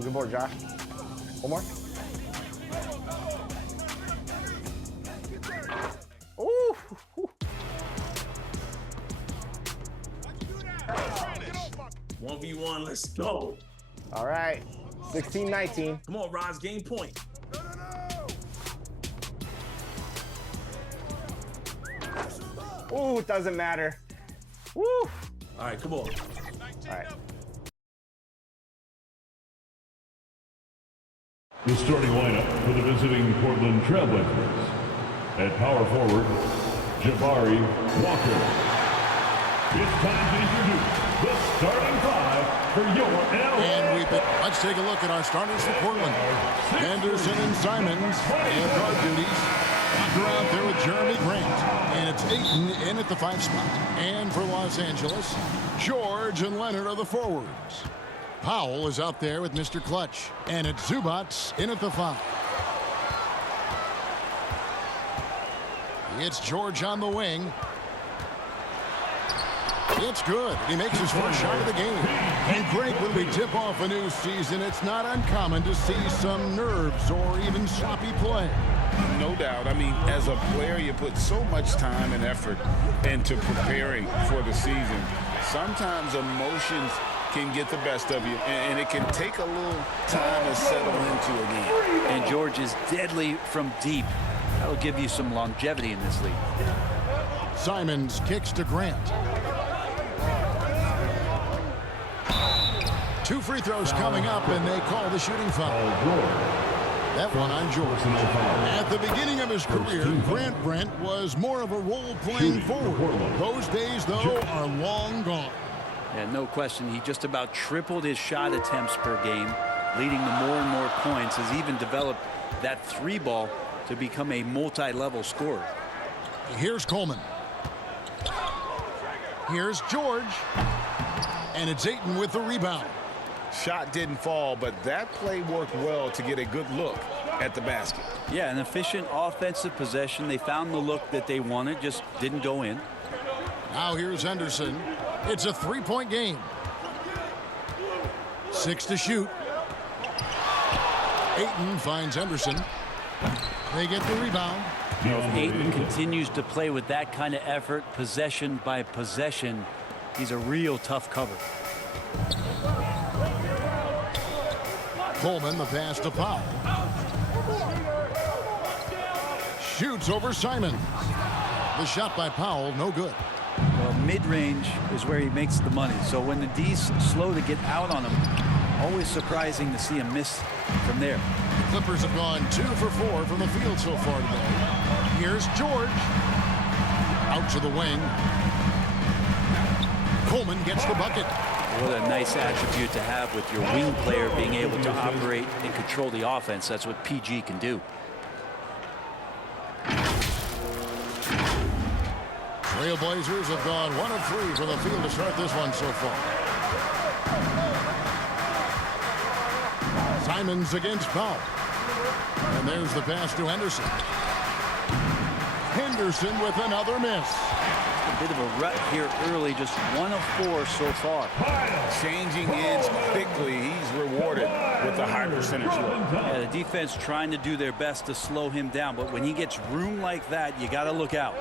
Good board, Josh. One more. Ooh. 1v1, let's go. All right. 16-19. Come on, Roz, game point. Ooh, it doesn't matter. Woo. All right, come on. All right. The starting lineup for the visiting Portland Trailblazers. At power forward, Jabari Walker. It's time to introduce the starting five for your Let's take a look at our starters for Portland. Anderson and Simons and guard duties. Walker out there with Jeremy Grant. And it's Ayton in at the 5 spot. And for Los Angeles, George and Leonard are the forwards. Powell is out there with Mr. Clutch. And it's Zubats in at the 5. It's George on the wing. It's good. He makes his first shot of the game. And great when we tip off a new season. It's not uncommon to see some nerves or even sloppy play. No doubt. I mean, as a player, you put so much time and effort into preparing for the season. Sometimes emotions can get the best of you, and it can take a little time to settle into a game. And George is deadly from deep. That'll give you some longevity in this league. Simons kicks to Grant. 2 free throws coming up, and they call the shooting foul. That one on George. At the beginning of his career, Grant Brent was more of a role-playing forward. Those days, though, are long gone. And no question, he just about tripled his shot attempts per game, leading to more and more points, has even developed that 3-ball to become a multi-level scorer. Here's Coleman. Here's George. And it's Ayton with the rebound. Shot didn't fall, but that play worked well to get a good look at the basket. Yeah, an efficient offensive possession. They found the look that they wanted, just didn't go in. Now here's Henderson. It's a 3-point game. 6 to shoot. Ayton finds Henderson. They get the rebound. If Ayton continues to play with that kind of effort, possession by possession, he's a real tough cover. Coleman, the pass to Powell. Shoots over Simon. The shot by Powell, no good. Well, mid-range is where he makes the money. So when the D's slow to get out on him, always surprising to see him miss from there. Clippers have gone 2 for 4 from the field so far today. Here's George. Out to the wing. Coleman gets the bucket. What a nice attribute to have with your wing player being able to operate and control the offense. That's what PG can do. Trailblazers have gone 1 of 3 from the field to start this one so far. Simons against Powell. And there's the pass to Henderson. Henderson with another miss. A bit of a rut here early, just 1 of 4 so far. Changing ends quickly, he's rewarded with a high percentage look. Yeah, the defense trying to do their best to slow him down, but when he gets room like that, you got to look out.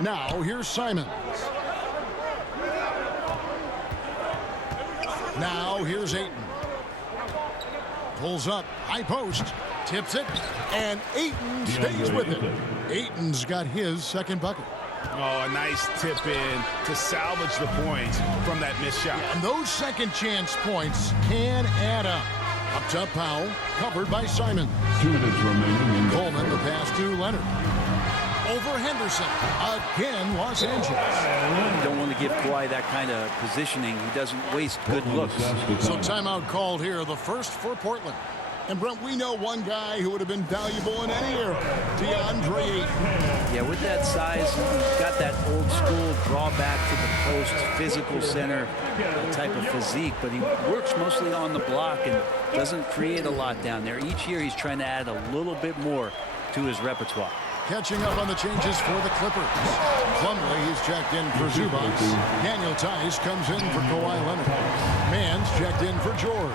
Now here's Simons. Now here's Ayton. Pulls up, high post, tips it, and Ayton stays with it. Ayton's got his second bucket. Oh, a nice tip in to salvage the points from that missed shot. And those second chance points can add up. Up top Powell, covered by Simon. 2 minutes remaining. Coleman, the pass to Leonard. Over Henderson. Again, Los Angeles. You don't want to give Kawhi that kind of positioning. He doesn't waste good looks. So timeout called here, the first for Portland. And Brent, we know one guy who would have been valuable in any era, DeAndre Ayton. Yeah, with that size, he's got that old school draw back to the post, physical center type of physique, but he works mostly on the block and doesn't create a lot down there. Each year he's trying to add a little bit more to his repertoire. Catching up on the changes for the Clippers. Plumlee is checked in for Zubats. Daniel Tice comes in for Kawhi Leonard. Mann's checked in for George.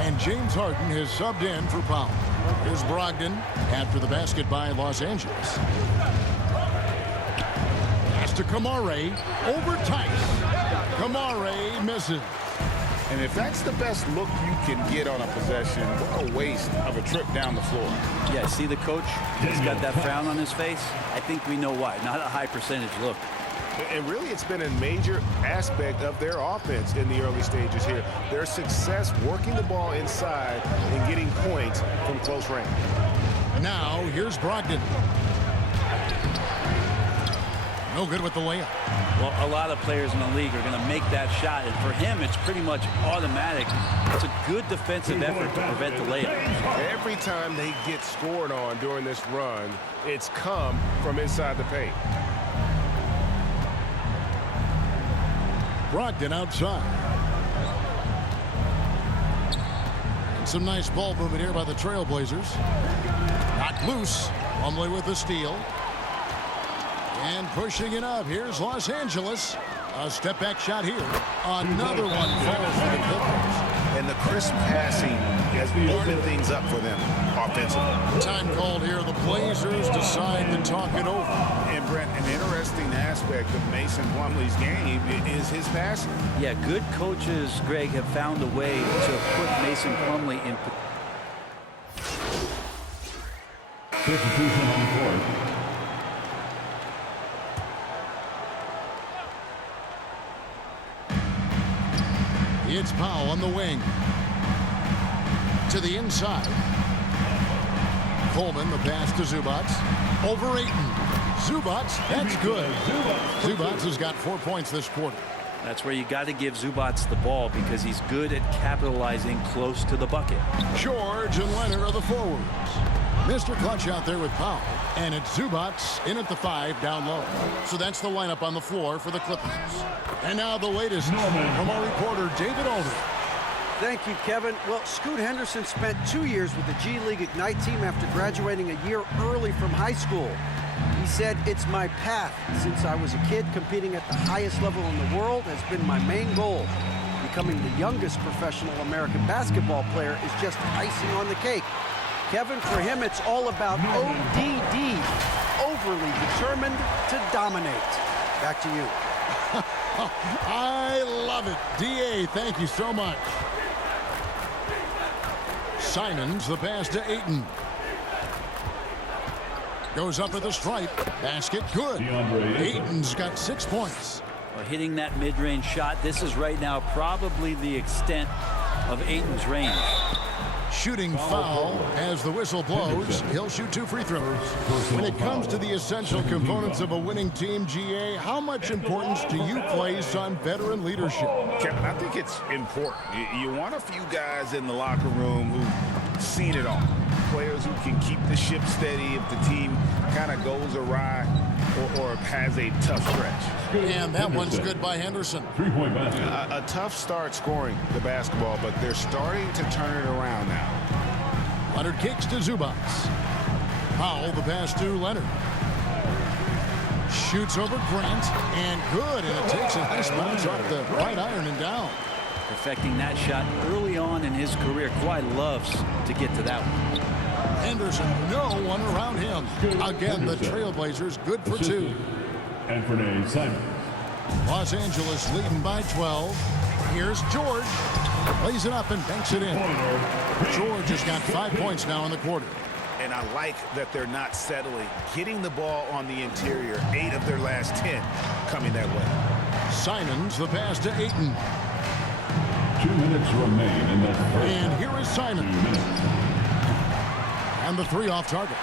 And James Harden has subbed in for Powell. Here's Brogdon after the basket by Los Angeles. Pass to Kamare. Over Tice. Kamare misses. And if that's the best look you can get on a possession, what a waste of a trip down the floor. Yeah, see the coach? He's got that frown on his face. I think we know why. Not a high percentage look. And really, it's been a major aspect of their offense in the early stages here. Their success working the ball inside and getting points from close range. Now, here's Brogdon. No good with the layup. Well, a lot of players in the league are going to make that shot, and for him, it's pretty much automatic. It's a good defensive effort to prevent the layup. Every time they get scored on during this run, it's come from inside the paint. Brogdon outside. Some nice ball movement here by the Trailblazers. Not loose. Plumlee with the steal. And pushing it up. Here's Los Angeles. A step back shot here. Another one falls for the Clippers. And the crisp passing has opened things up for them offensively. Time called here. The Blazers decide to talk it over. And Brent, an interesting aspect of Mason Plumlee's game is his passing. Yeah, good coaches, Greg, have found a way to put Mason Plumlee in. Substitution on the court. It's Powell on the wing. To the inside. Coleman, the pass to Zubats. Over Ayton. Zubats, that's good. Zubats has got 4 points this quarter. That's where you got to give Zubats the ball because he's good at capitalizing close to the bucket. George and Leonard are the forwards. Mr. Clutch out there with Powell. And it's Zubats in at the 5 down low. So that's the lineup on the floor for the Clippers. And now the latest from our reporter, David Aldridge. Thank you, Kevin. Well, Scoot Henderson spent 2 years with the G League Ignite team after graduating a year early from high school. He said, "It's my path. Since I was a kid, competing at the highest level in the world has been my main goal. Becoming the youngest professional American basketball player is just icing on the cake." Kevin, for him, it's all about ODD, overly determined to dominate. Back to you. I love it. D.A., thank you so much. Simons, the pass to Ayton. Goes up at the stripe. Basket, good. Ayton's got 6 points. Well, hitting that mid-range shot, this is right now probably the extent of Ayton's range. Shooting foul as the whistle blows. He'll shoot 2 free throws. When it comes to the essential components of a winning team, GA, how much importance do you place on veteran leadership? Kevin, I think it's important. You want a few guys in the locker room who've seen it all. Players who can keep the ship steady if the team kind of goes awry or has a tough stretch. And that one's good by Henderson. 3-point basket. A tough start scoring the basketball, but they're starting to turn it around now. Leonard kicks to Zubats. Powell, the pass to Leonard. Shoots over Grant, and good, and it takes a nice bounce off the right iron and down. Perfecting that shot early on in his career. Kawhi loves to get to that one. Henderson, no one around him. Again, the Trailblazers good for 2. And for Simons. Los Angeles leading by 12. Here's George. Lays it up and banks it in. George has got 5 points now in the quarter. And I like that they're not settling. Getting the ball on the interior, 8 of their last 10 coming that way. Simons, the pass to Ayton. 2 minutes remain in the first. And here is 2 Simons. minutes. And the 3 off target.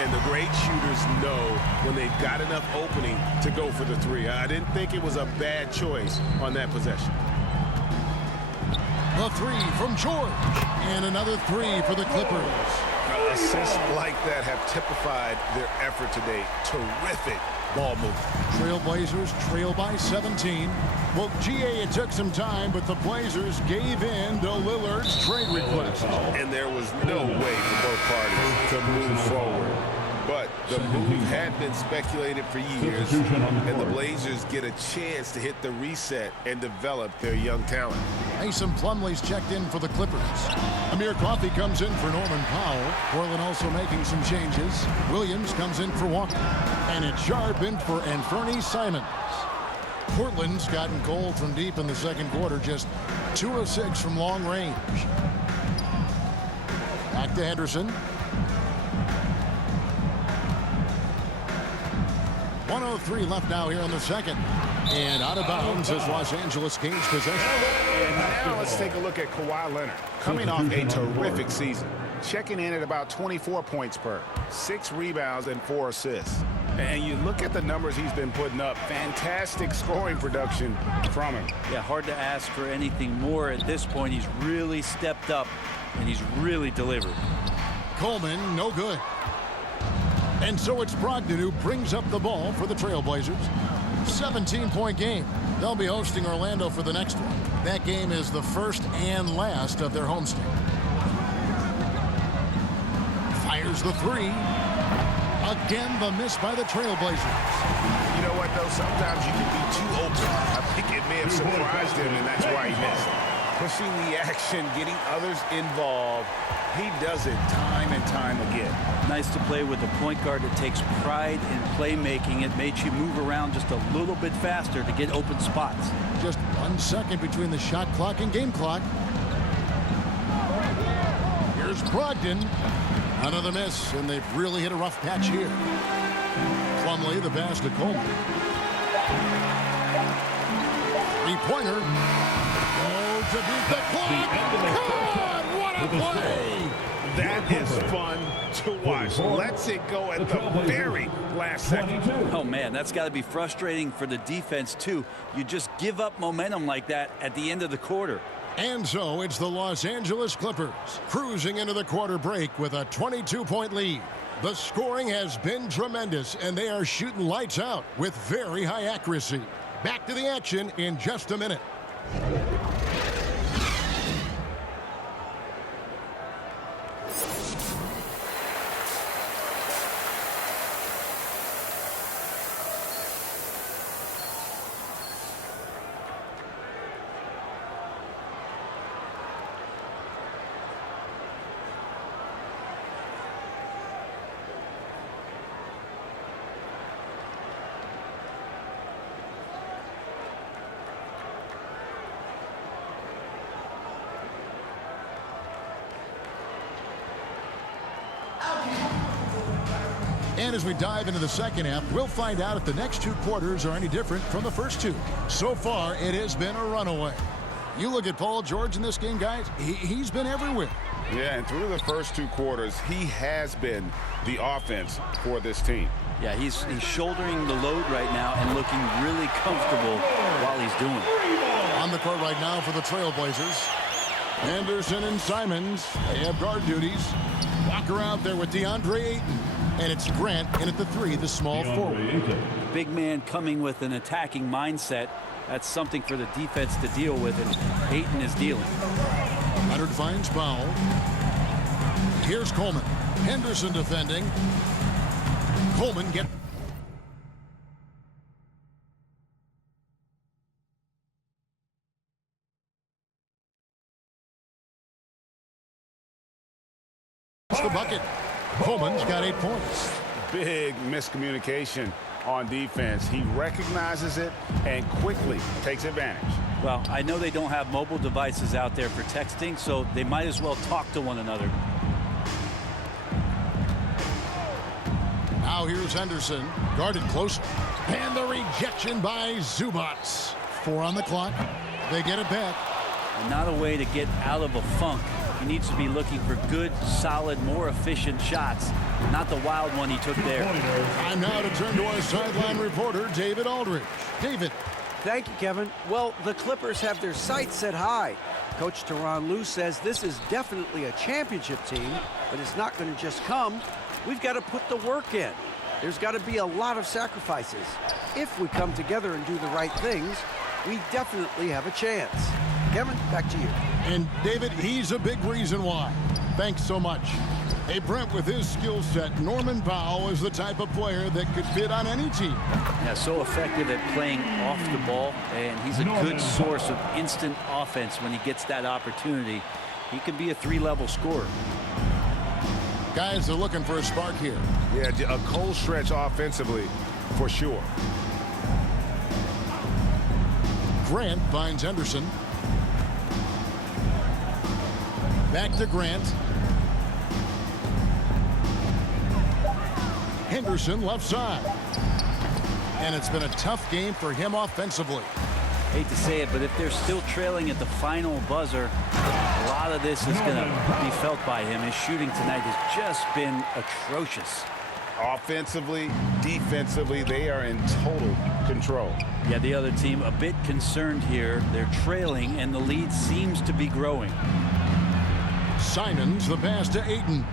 And the great shooters know when they've got enough opening to go for the 3. I didn't think it was a bad choice on that possession. The 3 from George. And another 3 for the Clippers. Assists like that have typified their effort today. Terrific ball movement. Trailblazers trail by 17. Well, GA, it took some time, but the Blazers gave in to Lillard's trade request. And there was no way for both parties to move forward. But the move had been speculated for years, and the Blazers get a chance to hit the reset and develop their young talent. Mason Plumlee's checked in for the Clippers. Amir Coffey comes in for Norman Powell. Portland also making some changes. Williams comes in for Walker. And it's Sharp in for Anthony Simons. Portland's gotten cold from deep in the second quarter, just 2 of 6 from long range. Back to Henderson. 1:03 left now here in the second. And out of bounds as Los Angeles gains possession. And now let's take a look at Kawhi Leonard. Coming off a terrific season. Checking in at about 24 points per, 6 rebounds and 4 assists. And you look at the numbers he's been putting up. Fantastic scoring production from him. Yeah, hard to ask for anything more at this point. He's really stepped up, and he's really delivered. Coleman, no good. And so it's Brogdon who brings up the ball for the Trailblazers. 17-point game. They'll be hosting Orlando for the next one. That game is the first and last of their homestand. Fires the 3. Again, the miss by the Trailblazers. You know what, though? Sometimes you can be too open. I think it may have surprised him, and that's why he missed. Pushing the action, getting others involved. He does it time and time again. Nice to play with a point guard that takes pride in playmaking. It makes you move around just a little bit faster to get open spots. Just 1 second between the shot clock and game clock. Here's Brogdon. Another miss, and they've really hit a rough patch here. Plumlee, the pass to Coleman. 3-pointer. Oh, to beat the clock. God, what a play! That is fun to watch. Lets it go at the very last second. Oh, man, that's got to be frustrating for the defense, too. You just give up momentum like that at the end of the quarter. And so it's the Los Angeles Clippers cruising into the quarter break with a 22-point lead. The scoring has been tremendous, and they are shooting lights out with very high accuracy. Back to the action in just a minute. And as we dive into the second half, we'll find out if the next 2 quarters are any different from the first 2. So far, it has been a runaway. You look at Paul George in this game, guys, he's been everywhere. Yeah, and through the first 2 quarters, he has been the offense for this team. Yeah, he's shouldering the load right now and looking really comfortable while he's doing it. On the court right now for the Trailblazers. Anderson and Simons, they have guard duties. Walker out there with DeAndre Ayton. And it's Grant in at the 3, the small forward. Big man coming with an attacking mindset. That's something for the defense to deal with, and Ayton is dealing. Leonard finds Powell. Here's Coleman. Henderson defending. Coleman gets the bucket. Coleman's got 8 points. Big miscommunication on defense. He recognizes it and quickly takes advantage. Well, I know they don't have mobile devices out there for texting, so they might as well talk to one another. Now here's Henderson, guarded closely. And the rejection by Zubats. 4 on the clock. They get it back. And not a way to get out of a funk. He needs to be looking for good, solid, more efficient shots, not the wild one he took there. Time now to turn to our sideline reporter, David Aldridge. David. Thank you, Kevin. Well, the Clippers have their sights set high. Coach Tyronn Lue says this is definitely a championship team, but it's not going to just come. We've got to put the work in. There's got to be a lot of sacrifices. If we come together and do the right things, we definitely have a chance. Kevin, back to you. And David, he's a big reason why. Thanks so much. Hey, Brent, with his skill set, Norman Powell is the type of player that could fit on any team. Yeah, so effective at playing off the ball, and he's a good source of instant offense when he gets that opportunity. He could be a three-level scorer. Guys are looking for a spark here. Yeah, a cold stretch offensively, for sure. Grant finds Henderson. Back to Grant. Henderson left side. And it's been a tough game for him offensively. Hate to say it, but if they're still trailing at the final buzzer, a lot of this is going to be felt by him. His shooting tonight has just been atrocious. Offensively, defensively, they are in total control. Yeah, the other team a bit concerned here. They're trailing, and the lead seems to be growing. Simons, the pass to Ayton.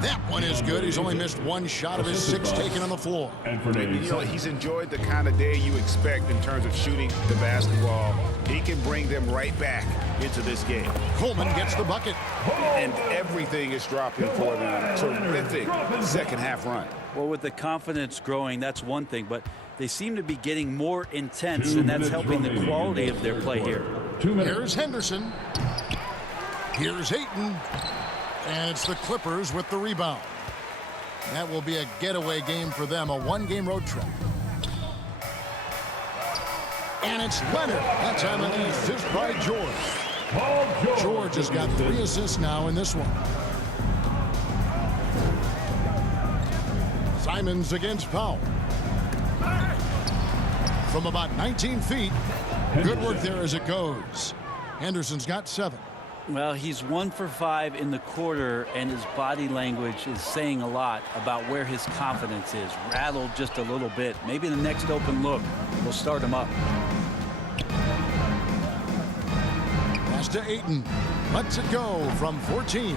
That one is good. He's only missed one shot of his 6 taken on the floor. You know, he's enjoyed the kind of day you expect in terms of shooting the basketball. He can bring them right back into this game. Coleman gets the bucket. And everything is dropping for them. Terrific second half run. Well, with the confidence growing, that's one thing, but they seem to be getting more intense, and that's helping the quality of their play here. Here's Henderson. Here's Ayton. And it's the Clippers with the rebound. That will be a getaway game for them, a one-game road trip. And it's Leonard. That time an assist by George. George has got 3 assists now in this one. Simons against Powell. From about 19 feet. Good work there as it goes. Henderson's got 7. Well, he's 1 for 5 in the quarter, and his body language is saying a lot about where his confidence is. Rattled just a little bit. Maybe the next open look will start him up. Pass to Ayton. Lets it go from 14.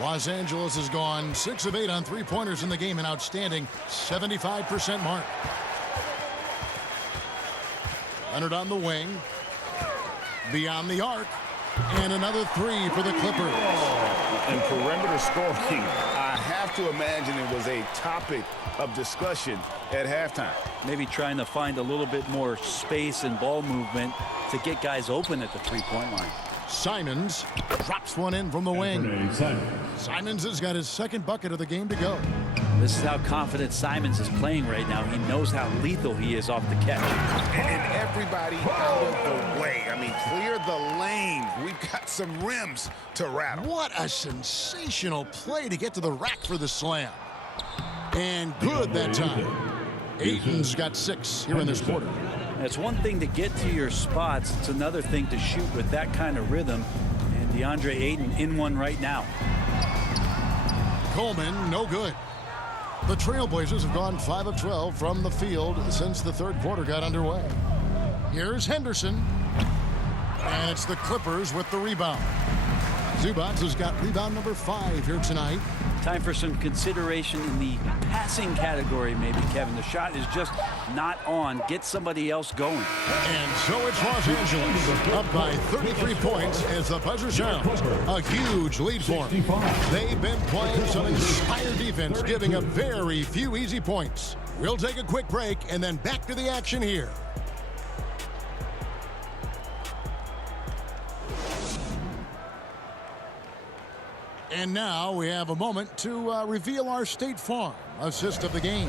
Los Angeles has gone 6 of 8 on 3-pointers in the game, an outstanding 75% mark. Leonard on the wing. Beyond the arc. And another 3 for the Clippers. And perimeter scoring, I have to imagine it was a topic of discussion at halftime. Maybe trying to find a little bit more space and ball movement to get guys open at the three-point line. Simons drops one in from the wing. Simons has got his 2nd bucket of the game to go. This is how confident Simons is playing right now. He knows how lethal he is off the catch. And everybody out of the way. I mean, clear the lane. We've got some rims to rattle. What a sensational play to get to the rack for the slam. And good that time. Ayton's got 6 here in this quarter. It's one thing to get to your spots. It's another thing to shoot with that kind of rhythm. And DeAndre Ayton in one right now. Coleman, no good. The Trailblazers have gone 5 of 12 from the field since the 3rd quarter got underway. Here's Henderson. And it's the Clippers with the rebound. Zubac has got rebound number 5 here tonight. Time for some consideration in the passing category, maybe, Kevin. The shot is just not on. Get somebody else going. And so it's Los Angeles up by 33 points as the buzzer sounds. A huge lead for them. They've been playing some inspired defense, giving up very few easy points. We'll take a quick break and then back to the action here. And now we have a moment to reveal our State Farm assist of the game.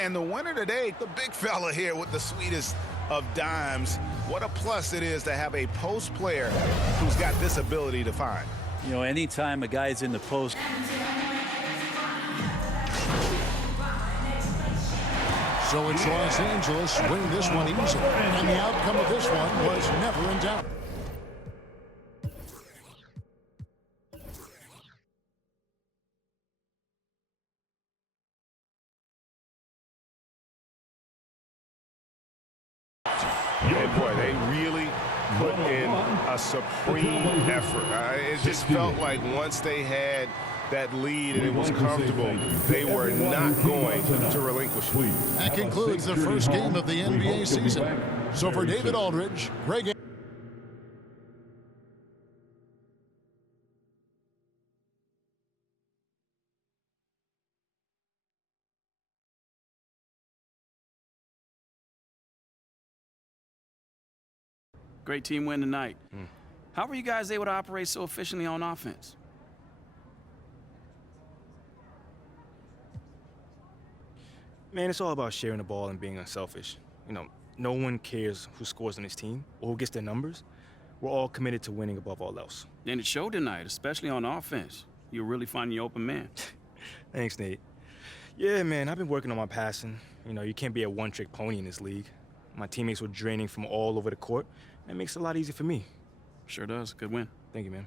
And the winner today, the big fella here with the sweetest of dimes. What a plus it is to have a post player who's got this ability to find. You know, anytime a guy's in the post. So it's Los Angeles winning this one easily. And the outcome of this one was never in doubt. And boy, they really put in a supreme effort. It just felt like once they had that lead and it was comfortable, they were not going to relinquish it. That concludes the first game of the NBA season. So for David Aldridge, Greg Great team win tonight. How were you guys able to operate so efficiently on offense? Man, it's all about sharing the ball and being unselfish. You know, no one cares who scores on his team or who gets their numbers. We're all committed to winning above all else. And it showed tonight, especially on offense. You're really finding your open man. Thanks, Nate. Yeah, man, I've been working on my passing. You know, you can't be a one-trick pony in this league. My teammates were draining from all over the court. That makes it a lot easier for me. Sure does. Good win. Thank you, man.